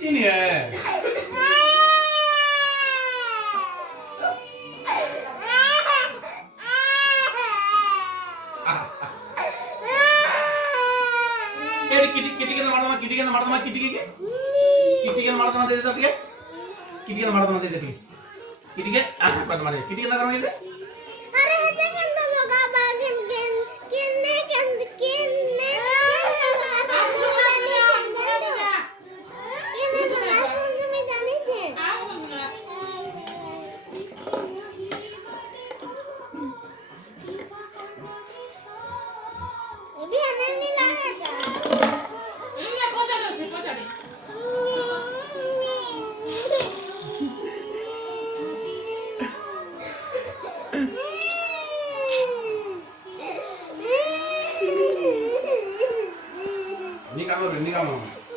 खींची नहीं है ಕಿಟಿಕಿನ ಮಾಡ್ದಮ್ಮ ಕಿಟಿಕಿನ ಮಾಡ್ದಮ್ಮ ಕಿಟಿಕಿಗೆ ಕಿಟಿಕಿನ ಮಾಡ್ದಮ್ಮ ಅಂತ ಇದೆ ಒಟ್ಟಿಗೆ ಕಿಟಿಕಿನ ಮಾಡ್ದಮ್ಮ ಅಂತ ಇದೆ ಕಿಟಿಗೆ ಬಂದ್ ಮಾಡಿ ಕಿಟಿಕಿನ ಹೋಗಿದ್ರೆ Ini kamu.